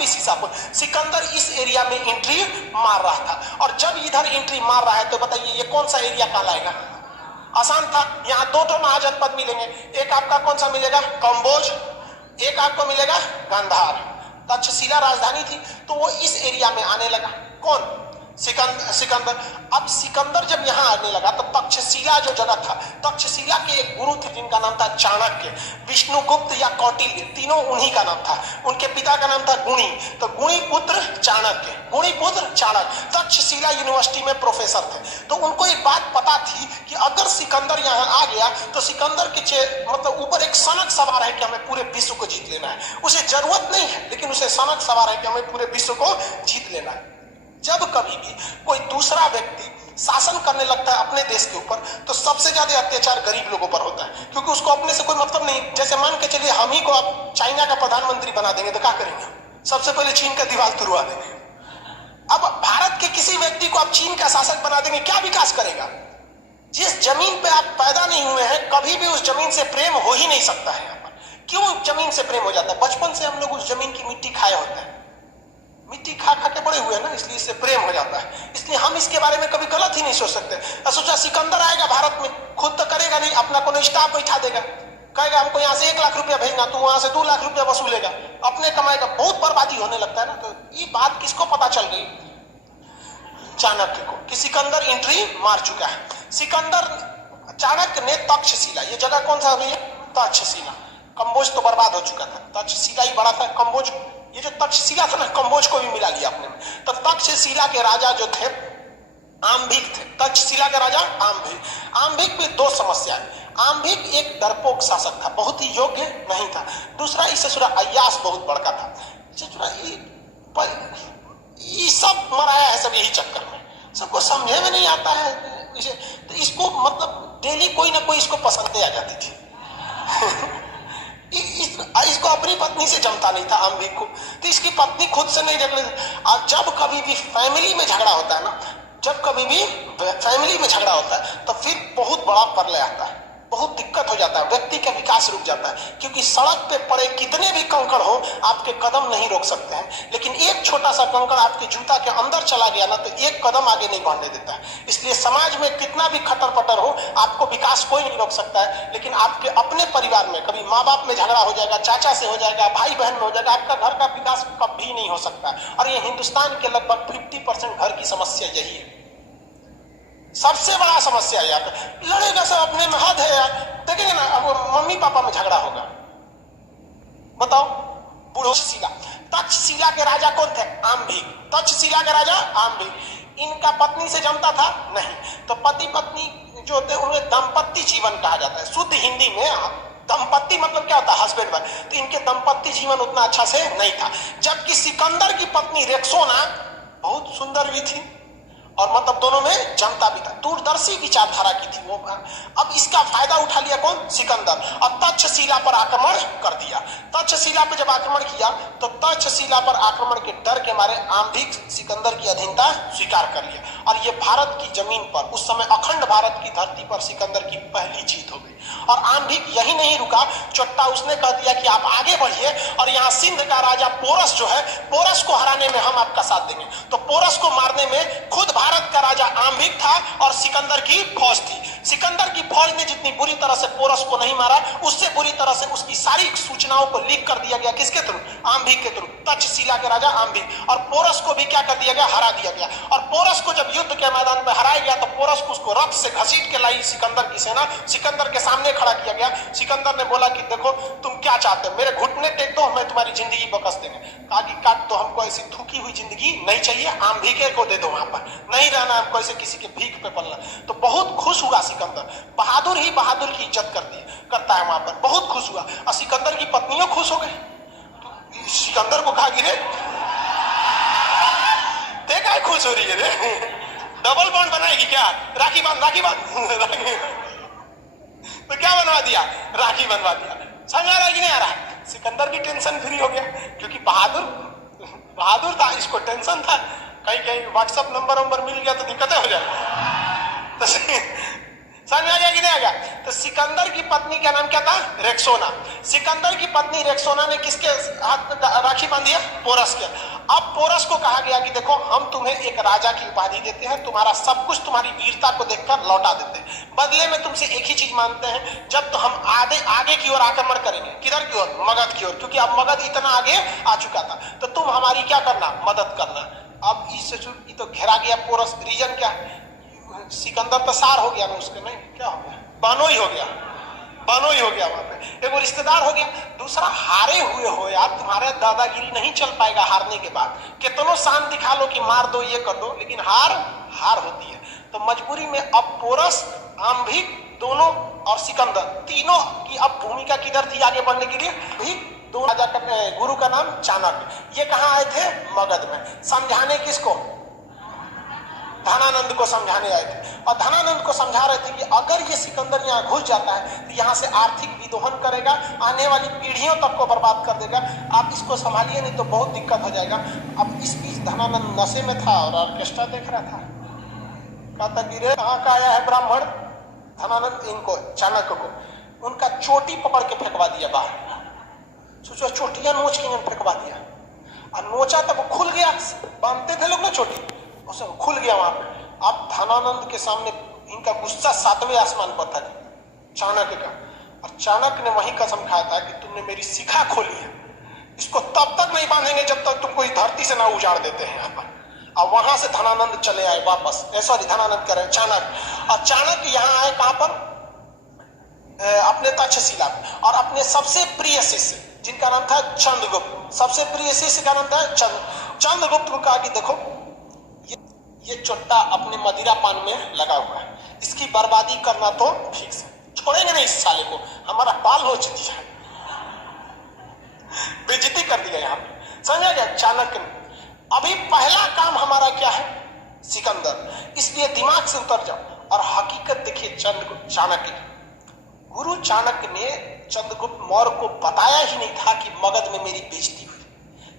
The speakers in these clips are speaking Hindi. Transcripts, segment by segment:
भी सीसापुर। सिकंदर इस एरिया में एंट्री मार रहा था, और जब इधर एंट्री मार रहा है तो बताइए ये कौन सा एरिया कहलाएगा? आसान था, यहाँ दो तो महाजनपद मिलेंगे, एक आपका कौन सा मिलेगा? कंबोज, एक आपको मिलेगा गांधार। तक्षशिला राजधानी थी, तो वो इस एरिया में आने लगा। कौन? सिकंदर। अब सिकंदर जब यहाँ आने लगा तो तक्षशिला जो जगह था, तक्षशिला के एक गुरु थे जिनका नाम था चाणक्य, विष्णुगुप्त या कौटिल्य, तीनों उन्हीं का नाम था। उनके पिता का नाम था गुणी, तो गुणी पुत्र चाणक्य, गुणी पुत्र चाणक्य तक्षशिला यूनिवर्सिटी में प्रोफेसर थे। तो उनको एक बात पता थी कि अगर सिकंदर यहाँ आ गया तो सिकंदर के मतलब ऊपर एक सनक सवार है कि हमें पूरे विश्व को जीत लेना है। उसे जरूरत नहीं है, लेकिन उसे सनक सवार है कि हमें पूरे विश्व को जीत लेना है। जब कभी भी कोई दूसरा व्यक्ति शासन करने लगता है अपने देश के ऊपर, तो सबसे ज्यादा अत्याचार गरीब लोगों पर होता है, क्योंकि उसको अपने से कोई मतलब नहीं। जैसे मान के चलिए हम ही को आप चाइना का प्रधानमंत्री बना देंगे तो क्या करेंगे? सबसे पहले चीन का दीवार तुड़वा देंगे। अब भारत के किसी व्यक्ति को आप चीन का शासक बना देंगे, क्या विकास करेगा? जिस जमीन पे आप पैदा नहीं हुए हैं, कभी भी उस जमीन से प्रेम हो ही नहीं सकता है। क्यों जमीन से प्रेम हो जाता है? बचपन से हम लोग उस जमीन की मिट्टी खाए होते हैं, मिट्टी खा खा के बड़े हुए ना, इसलिए इससे प्रेम हो जाता है। इसलिए हम इसके बारे में कभी गलत ही नहीं सोच सकते। सोचा सिकंदर आएगा भारत में, खुद तो करेगा नहीं, अपना कोनो स्टाफ बैठा देगा, कहेगा हमको यहाँ से 1 लाख रुपया भेजना, तू वहां से 2 लाख रुपया वसूलेगा, अपने कमाएगा। बहुत बर्बादी होने लगता है ना। तो ये बात किसको पता चल गई? चाणक्य को, कि सिकंदर एंट्री मार चुका है। सिकंदर चाणक्य ने तक्षशिला, ये जगह कौन सा है? तक्षशिला। कंबोज तो बर्बाद हो चुका था, तक्षशिला ही बड़ा था। कंबोज, ये जो तक्षशिला था ना, कंबोज को भी मिला लिया अपने में। तो तक्षशिला के राजा जो थे आम्भिक थे। तक्षशिला के राजा आम्भिक। आम्भिक में 2 समस्याएं। आम्भिक एक डरपोक शासक था, बहुत ही योग्य नहीं था। दूसरा, इससे थोड़ा अय्यास बहुत बड़का था। ये सब मराया है सब यही चक्कर में, सबको समझे में नहीं आता है इसे। तो इसको मतलब डेली कोई ना कोई इसको पसंद आ जाती थी। इसको अपनी पत्नी से जमता नहीं था आम्भिक को, तो इसकी पत्नी खुद से नहीं झगड़े। और जब कभी भी फैमिली में झगड़ा होता है ना, जब कभी भी फैमिली में झगड़ा होता है तो फिर बहुत बड़ा प्रलय आता है, बहुत दिक्कत हो जाता है, व्यक्ति का विकास रुक जाता है। क्योंकि सड़क पे पड़े कितने भी कंकड़ हो, आपके कदम नहीं रोक सकते हैं, लेकिन एक छोटा सा कंकड़ आपके जूता के अंदर चला गया ना, तो 1 कदम आगे नहीं बढ़ने देता है। इसलिए समाज में कितना भी खटर पटर हो, आपको विकास कोई नहीं रोक सकता है। लेकिन आपके अपने परिवार में कभी माँ बाप में झगड़ा हो जाएगा, चाचा से हो जाएगा, भाई बहन में हो जाएगा, आपका घर का विकास कभी नहीं हो सकता। और ये हिंदुस्तान के लगभग 50% घर की समस्या यही है, सबसे बड़ा समस्या है। यहाँ पे लड़ेगा सब अपने में, हद है यार। देखेंगे ना, अब मम्मी पापा में झगड़ा होगा, बताओ। बूढ़ो शिला, तक्षशिला के राजा कौन थे? आम्भिक। तक्षशिला के राजा आम्भिक। इनका पत्नी से जमता था नहीं, तो पति पत्नी जो होते हैं उन्हें दाम्पत्य जीवन कहा जाता है। शुद्ध हिंदी में दंपत्ति मतलब क्या होता है? Husband wife. तो इनके दाम्पत्य जीवन उतना अच्छा से नहीं था। जबकि सिकंदर की पत्नी रेक्सोना बहुत सुंदर भी थी, और मतलब दोनों में जमता भी था, दूरदर्शी विचारधारा की थी वो। अब इसका फायदा उठा लिया कौन? सिकंदर, और तक्षशिला पर आक्रमण कर दिया। तक्षशिला पर जब आक्रमण किया तो तक्षशिला पर आक्रमण के डर के मारे आम्भिक सिकंदर की अधीनता स्वीकार कर लिया, और ये भारत की जमीन पर उस समय अखंड भारत की धरती पर सिकंदर की पहली जीत हो गई। और आम्भिक यही नहीं रुका, चोट्टा उसने कह दिया कि आप आगे बढ़िए, और यहाँ सिंध का राजा पोरस जो है, पोरस को हराने में हम आपका साथ देंगे। तो पोरस को मारने में खुद भारत का राजा आम्भिक था और सिकंदर की फौज थी। सिकंदर की फौज ने जितनी बुरी तरह से पोरस को नहीं मारा, उससे बुरी तरह से उसकी सारी सूचनाओं को लीक कर दिया गया। किसके थ्रू? आम्भिक के थ्रू, तक्षशिला के राजा आम्भिक। और पोरस को भी क्या कर दिया गया? हरा दिया गया। और पोरस को जब युद्ध के मैदान में हराया गया तो पोरस को उसको रथ से घसीट के लाई सिकंदर की सेना, सिकंदर के सामने खड़ा किया गया। सिकंदर ने बोला कि देखो तुम क्या चाहते हो, मेरे घुटने टेक दो, मैं तुम्हारी जिंदगी बकस देंगे। कहा कि काट तो हमको ऐसी थूकी हुई जिंदगी नहीं चाहिए, आम्भिके को दे दो, वहां पर नहीं रहना हमको ऐसे किसी के भीख पे पलना। तो बहुत खुश हुआ सिकंदर, बहादुर ही बहादुर की इज्जत करता है वहां पर, बहुत खुश हुआ। और सिकंदर की पत्नियों खुश हो गई। तो सिकंदर को कहा कि रे देखा है खुश हो रही है रे, डबल बॉन्ड बनाएगी क्या? राखी बांध, राखी बांध। तो क्या बनवा दिया? राखी बनवा दिया। समझ आ रहा है कि नहीं आ रहा? सिकंदर भी टेंशन फ्री हो गया, क्योंकि बहादुर था, इसको टेंशन था कहीं कहीं व्हाट्सएप नंबर मिल गया तो दिक्कतें हो जाए। तो समझ में आ गया कि नहीं आ गया? तो सिकंदर की पत्नी का नाम क्या था? रेक्सोना। सिकंदर की पत्नी रेक्सोना ने किसके हाथ में राखी बांधी है? पोरस के। अब पोरस को कहा गया कि देखो हम तुम्हें एक राजा की उपाधि देते हैं, तुम्हारा सब कुछ तुम्हारी वीरता को देखकर लौटा देते हैं, बदले में तुमसे एक ही चीज मांगते हैं, जब तो हम आगे की ओर आक्रमण करेंगे। किधर की ओर? मगध की ओर, क्योंकि अब मगध इतना आगे आ चुका था, तो तुम हमारी क्या करना? मदद करना। अब इससे तो घेरा गया पोरस। रीजन क्या है? सिकंदर तो सार हो गया ना उसके, नहीं क्या हो गया? बानोई हो गया, बानोई हो गया वहां पे, एक वो रिश्तेदार हो गया। दूसरा, हारे हुए हो यार, तुम्हारे दादागिरी नहीं चल पाएगा हारने के बाद। कितनों शान दिखा लो कि मार दो, ये कर दो, लेकिन हार होती है। तो मजबूरी में अब पोरस, आम्भिक दोनों और सिकंदर तीनों की अब भूमिका किधर थी आगे बढ़ने के लिए? भी दो राजा का गुरु का नाम चाणक्य। ये कहाँ आए थे? मगध में। समझाने किसको? धनानंद को समझाने आए थे। और धनानंद को समझा रहे थे कि अगर ये सिकंदर यहाँ घुस जाता है तो यहाँ से आर्थिक विदोहन करेगा, आने वाली पीढ़ियों तक को बर्बाद कर देगा, आप इसको संभालिए नहीं तो बहुत दिक्कत हो जाएगा। अब इस बीच धनानंद नशे में था और ऑर्केस्ट्रा देख रहा था। कहता कि रे कहाँ का आया है ब्राह्मण? धनानंद इनको चाणक्य को उनका चोटी पकड़ के फेंकवा दिया बाहर। सोचो, चोटियां नोच के फेंकवा दिया, और नोचा तब खुल गया। बांधते थे लोग ना चोटी, उसे खुल गया वहां पे। अब धनानंद के सामने इनका गुस्सा 7वें आसमान पर था चाणक्य का, और चाणक्य ने वही कसम खाया था कि तुमने मेरी शिखा खोली है, इसको तब तक नहीं बांधेंगे जब तक तुम कोई धरती से ना उजाड़ देते हैं यहाँ पर। अब वहां से धनानंद चले आए वापस, सॉरी धनानंद कह रहे हैं चाणक्य। और चाणक्य यहाँ आए कहां पर? अपने तक्षशिला में, और अपने सबसे प्रिय शिष्य जिनका नाम था चंद्रगुप्त, सबसे प्रिय शिष्य का नाम था चंद्रगुप्त को कहा कि देखो ये चोट्टा अपने मदिरा पान में लगा हुआ है, इसकी बर्बादी करना तो ठीक से छोड़ेंगे नहीं, इस साले को हमारा बाल नोच दिया, बेइज्जती कर दिया यहाँ पे। समझा गया? चाणक्य ने अभी पहला काम हमारा क्या है? सिकंदर। इसलिए दिमाग से उतर जाओ और हकीकत देखिए। चाणक्य गुरु चाणक्य ने चंद्रगुप्त मौर्य को बताया ही नहीं था कि मगध में मेरी बेइज्जती हुई,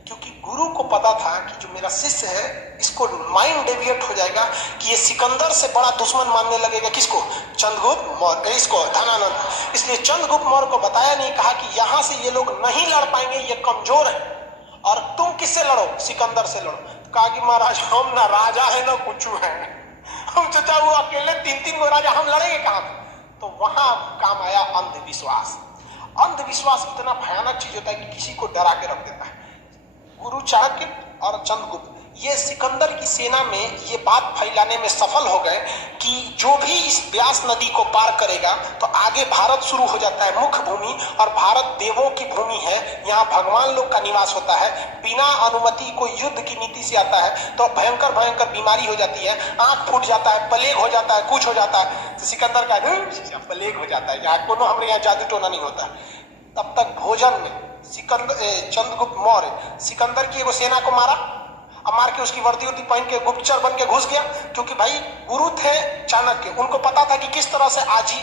क्योंकि गुरु को पता था कि जो मेरा शिष्य है इसको माइंड डेविएट हो जाएगा कि ये सिकंदर से बड़ा दुश्मन मानने लगेगा किसको? चंद्रगुप्त मौर्य, इसको धनानंद। इसलिए चंद्रगुप्त मौर्य को बताया नहीं, कहा कि यहां से ये लोग नहीं लड़ पाएंगे, ये कमजोर है, और तुम किससे लड़ो? सिकंदर से लड़ो। तो कहा कि महाराज हम ना राजा है ना कुछ है, हम चाचा वो अकेले 3-3 गो राजा, हम लड़ेंगे कहां? तो वहां काम आया अंधविश्वास। अंधविश्वास इतना भयानक चीज होता है कि किसी को डरा के रख देता है। गुरु चाणक्य और चंद्रगुप्त ये सिकंदर की सेना में ये बात फैलाने में सफल हो गए कि जो भी इस व्यास नदी को पार करेगा तो आगे भारत शुरू हो जाता है, मुख्य भूमि, और भारत देवों की भूमि है, यहाँ भगवान लोग का निवास होता है। बिना अनुमति कोई युद्ध की नीति से आता है तो भयंकर भयंकर बीमारी हो जाती है, आंख फूट जाता है, प्लेग हो जाता है, कुछ हो जाता है। तो सिकंदर का प्लेग हो जाता है, यहाँ कोनो हमारे यहाँ जादू टोना नहीं होता। तब तक भोजन में चंद्रगुप्त मौर्य सिकंदर की एगो सेना को मारा, अब मार के उसकी वर्दी वर्दी पहन के गुप्तचर बन के घुस गया, क्योंकि भाई गुरु थे चाणक्य, उनको पता था कि किस तरह से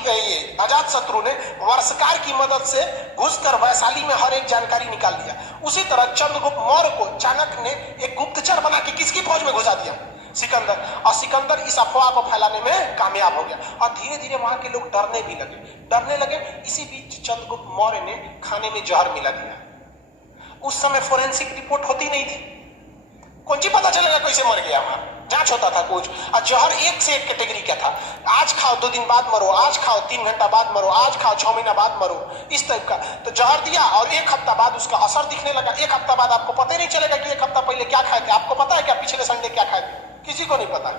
ये अजात शत्रु ने वर्षकार की मदद से घुसकर वैशाली में हर एक जानकारी निकाल दिया। उसी तरह चंद्रगुप्त मौर्य को चाणक्य ने एक गुप्तचर बना के किसकी फौज में घुसा दिया? सिकंदर। और सिकंदर इस अफवाह को फैलाने में कामयाब हो गया, और धीरे धीरे वहां के लोग डरने लगे। इसी बीच चंद्रगुप्त मौर्य ने खाने में जहर मिला दिया। उस समय फोरेंसिक रिपोर्ट होती नहीं थी, कौन सी पता चलेगा कैसे मर गया, वहां जांच होता था कुछ। और जहर एक से एक कैटेगरी का था, आज खाओ 2 दिन बाद मरो, आज खाओ 3 घंटा बाद मरो, आज खाओ 6 महीना बाद मरो, इस टाइप का। तो जहर दिया और 1 हफ्ता बाद उसका असर दिखने लगा। 1 हफ्ता बाद आपको पता ही नहीं चलेगा कि 1 हफ्ता पहले क्या खाए थे। आपको पता है क्या पिछले संडे क्या खाए थे? किसी को नहीं पता।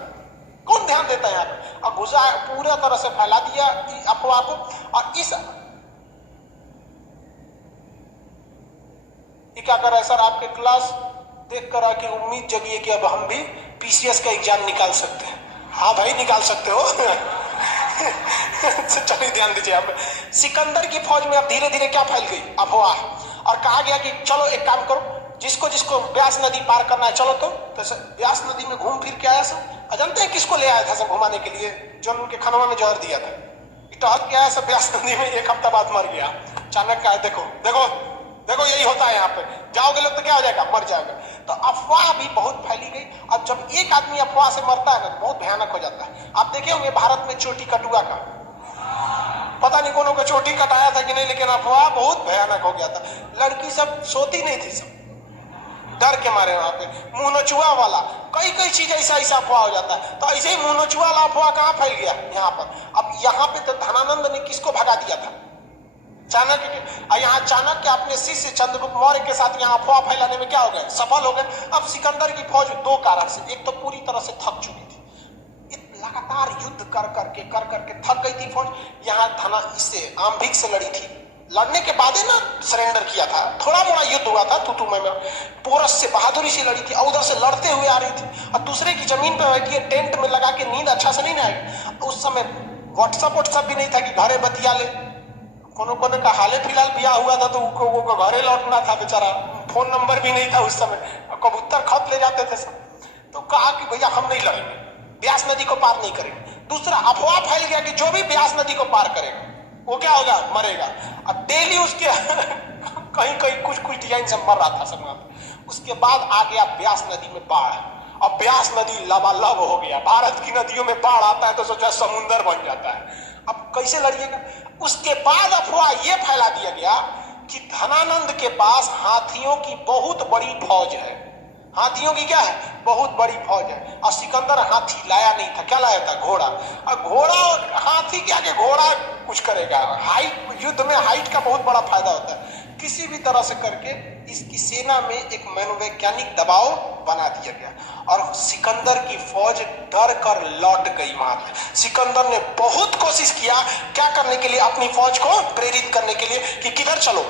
कौन ध्यान देता है यहाँ पे? और घुसा पूरा तरह से फैला दिया अफवाह को। और इस क्या कर रहा है सर? आपके क्लास देख कर आके उम्मीद जगी है कि अब हम भी पीसीएस का एग्जाम निकाल सकते हैं। हाँ भाई निकाल सकते हो। चलिए ध्यान दीजिए। आप सिकंदर की फौज में अब धीरे धीरे क्या फैल गई? अफवाह। और कहा गया कि चलो एक काम करो, जिसको जिसको व्यास नदी पार करना है चलो। तो व्यास नदी में घूम फिर के आया सब। जानते हैं किसको ले आया था सब घुमाने के लिए? जो उनके खानवा में जहर दिया था, टहल के आया सब व्यास नदी में, 1 हफ्ता बाद मर गया। चाणक्य का देखो देखो देखो यही होता है यहाँ पे, जाओगे लोग तो क्या हो जाएगा? मर जाएगा। तो अफवाह भी बहुत फैली गई। अब जब एक आदमी अफवाह से मरता है ना तो बहुत भयानक हो जाता है। आप देखे होंगे भारत में चोटी कटुआ का पता नहीं कोनो को चोटी कटाया था कि नहीं, लेकिन अफवाह बहुत भयानक हो गया था। लड़की सब सोती नहीं थी, सब डर के मारे वहां पे। मुंह नचुआ वाला कई कई चीज ऐसा ऐसा अफवाह हो जाता है। तो ऐसे ही मुंह नचुआ वाला अफवाह कहां फैल गया? यहाँ पर। अब यहाँ पे तो धनानंद ने किसको भगा दिया था? चाणक्य के। यहाँ चाणक्य अपने शिष्य चंद्रगुप्त मौर्य के साथ यहाँ अफवाह फैलाने में क्या हो गए? सफल हो गए। अब सिकंदर की फौज दो कारण से, एक तो पूरी तरह से थक चुकी थी, लगातार युद्ध कर करके थक गई थी फौज। यहाँ धना इससे आम्भिक से लड़ी थी, लड़ने के बाद ही ना सरेंडर किया था, थोड़ा मोड़ा युद्ध हुआ था तू में। पोरस से बहादुरी से लड़ी थी और उधर से लड़ते हुए आ रही थी, और दूसरे की जमीन पे बैठी है, टेंट में लगा के नींद अच्छा से नहीं ना आई। उस समय व्हाट्सएप भी नहीं था कि घरे बतिया ले। कोनो का हाले फिलहाल ब्याह हुआ था तो वो घरे लौटना था बेचारा, फोन नंबर भी नहीं था उस समय, कबूतर खत ले जाते थे सब। तो कहा कि भैया हम नहीं लड़ेंगे, ब्यास नदी को पार नहीं करेंगे। दूसरा अफवाह फैल गया कि जो भी ब्यास नदी को पार करेगा वो क्या होगा? मरेगा। अब डेली उसके कहीं कहीं कुछ डिजाइन से मर रहा था सब। उसके बाद आ गया ब्यास नदी में बाढ़। अब ब्यास नदी लबालब हो गया। भारत की नदियों में बाढ़ आता है तो सोचा समुंदर बन जाता है। अब कैसे लड़िएगा? उसके बाद अफवाह यह फैला दिया गया कि धनानंद के पास हाथियों की बहुत बड़ी फौज है। हाथियों की क्या है? बहुत बड़ी फौज है। और सिकंदर हाथी लाया नहीं था, क्या लाया था? घोड़ा। और घोड़ा और हाथी के आगे घोड़ा कुछ करेगा? हाइट, युद्ध में हाइट का बहुत बड़ा फायदा होता है। किसी भी तरह से करके इसकी सेना में एक मनोवैज्ञानिक दबाव बना दिया गया और सिकंदर की फौज डर कर लौट गई वहां पे। सिकंदर ने बहुत कोशिश किया क्या करने के लिए? अपनी फौज को प्रेरित करने के लिए कि किधर चलो,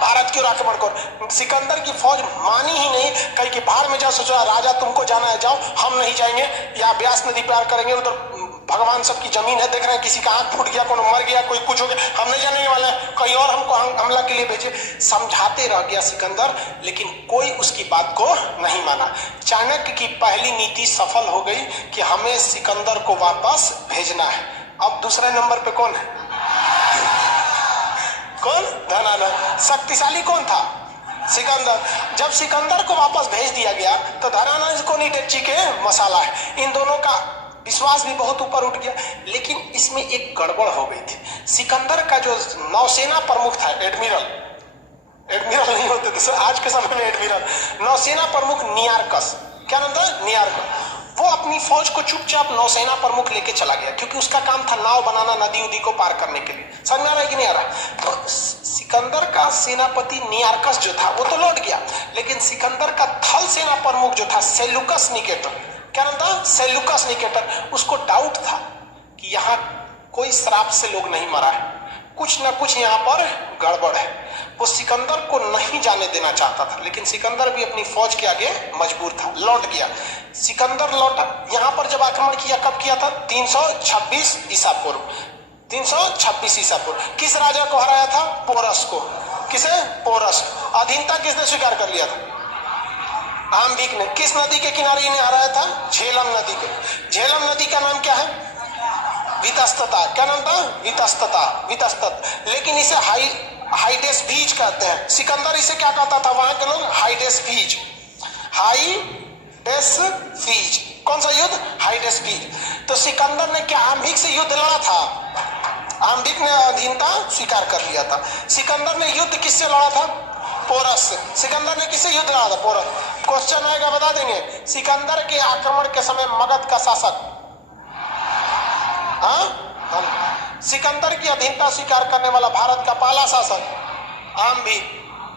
भारत की ओर आक्रमण करो। सिकंदर की फौज मानी ही नहीं, कहीं कि बाहर में जाओ। सोचा राजा तुमको जाना है जाओ, हम नहीं जाएंगे, या ब्यास नदी पार करेंगे, उधर भगवान सबकी जमीन है, देख रहे हैं किसी का आंख फूट गया, कोई मर गया, कोई कुछ हो गया, हम नहीं जाने वाले, कहीं और हमको हमला के लिए भेजे। समझाते रह गया सिकंदर, लेकिन कोई उसकी बात को नहीं माना। चाणक्य की पहली नीति सफल हो गई कि हमें सिकंदर को वापस भेजना है। अब दूसरे नंबर पे कौन है? कौन? धनानंद। शक्तिशाली कौन था? सिकंदर। जब सिकंदर को वापस भेज दिया गया तो धनानंद को नीटेची के मसाला है। इन दोनों का विश्वास भी बहुत ऊपर उठ गया, लेकिन इसमें एक गड़बड़ हो गई थी। सिकंदर का जो नौसेना प्रमुख था, एडमिरल नहीं होते थे आज के समय में, एडमिरल, नौसेना प्रमुख नियारकस, क्या नाम था? नियारकस। वो अपनी फौज को चुपचाप नौसेना प्रमुख लेके चला गया, क्योंकि उसका काम था नाव बनाना नदी उदी को पार करने के लिए। समझ में आ रहा है कि नहीं आ रहा? तो सिकंदर का सेनापति नियारकस जो था वो तो लौट गया, लेकिन सिकंदर का थल सेना प्रमुख जो था सेलुकस निकेटर, क्या नाम था? Seleucus Nicator. उसको डाउट था कि यहाँ कोई श्राप से लोग नहीं मरा है, कुछ ना कुछ यहाँ पर गड़बड़ है। वो सिकंदर को नहीं जाने देना चाहता था, लेकिन सिकंदर भी अपनी फौज के आगे मजबूर था, लौट गया। सिकंदर लौटा। यहाँ पर जब आक्रमण किया, कब किया था? 326 ईसा पूर्व। 326 ईसा पूर्व। किस राजा को हराया था? पोरस को। किसे? पोरस। अधीनता किसने स्वीकार कर लिया था? आम्भिक ने। किस नदी के किनारे इन्हें हराया था? झेलम नदी के। झेलम नदी का नाम क्या है? वितस्तता। क्या नाम था? वितस्तत। लेकिन इसे हाइडेस बीज कहते हैं। सिकंदर इसे क्या कहता था वहां के लोग? हाइडेस बीज। कौन सा युद्ध? हाइडेस बीज। तो सिकंदर ने क्या आम्भिक से युद्ध लड़ा था? आम्भिक ने अधीनता स्वीकार कर लिया था। सिकंदर ने युद्ध किससे लड़ा था? पोरस से। सिकंदर ने किससे युद्ध लड़ा था? पोरस। क्वेश्चन आएगा, बता देंगे। सिकंदर के आक्रमण के समय मगध का शासक, सिकंदर की अधीनता स्वीकार करने वाला भारत का पहला शासक आम्भिक।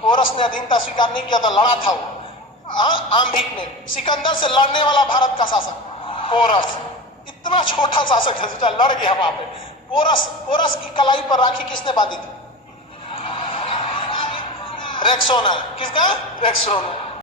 पोरस ने अधीनता स्वीकार नहीं किया था, लड़ा था वो। आम्भिक ने। सिकंदर से लड़ने वाला भारत का शासक पोरस। इतना छोटा शासक है, सोचा लड़ गया वहां पे। पोरस की कलाई पर राखी किसने बांधी थी? रेक्सोना। किसका? रेक्सोना।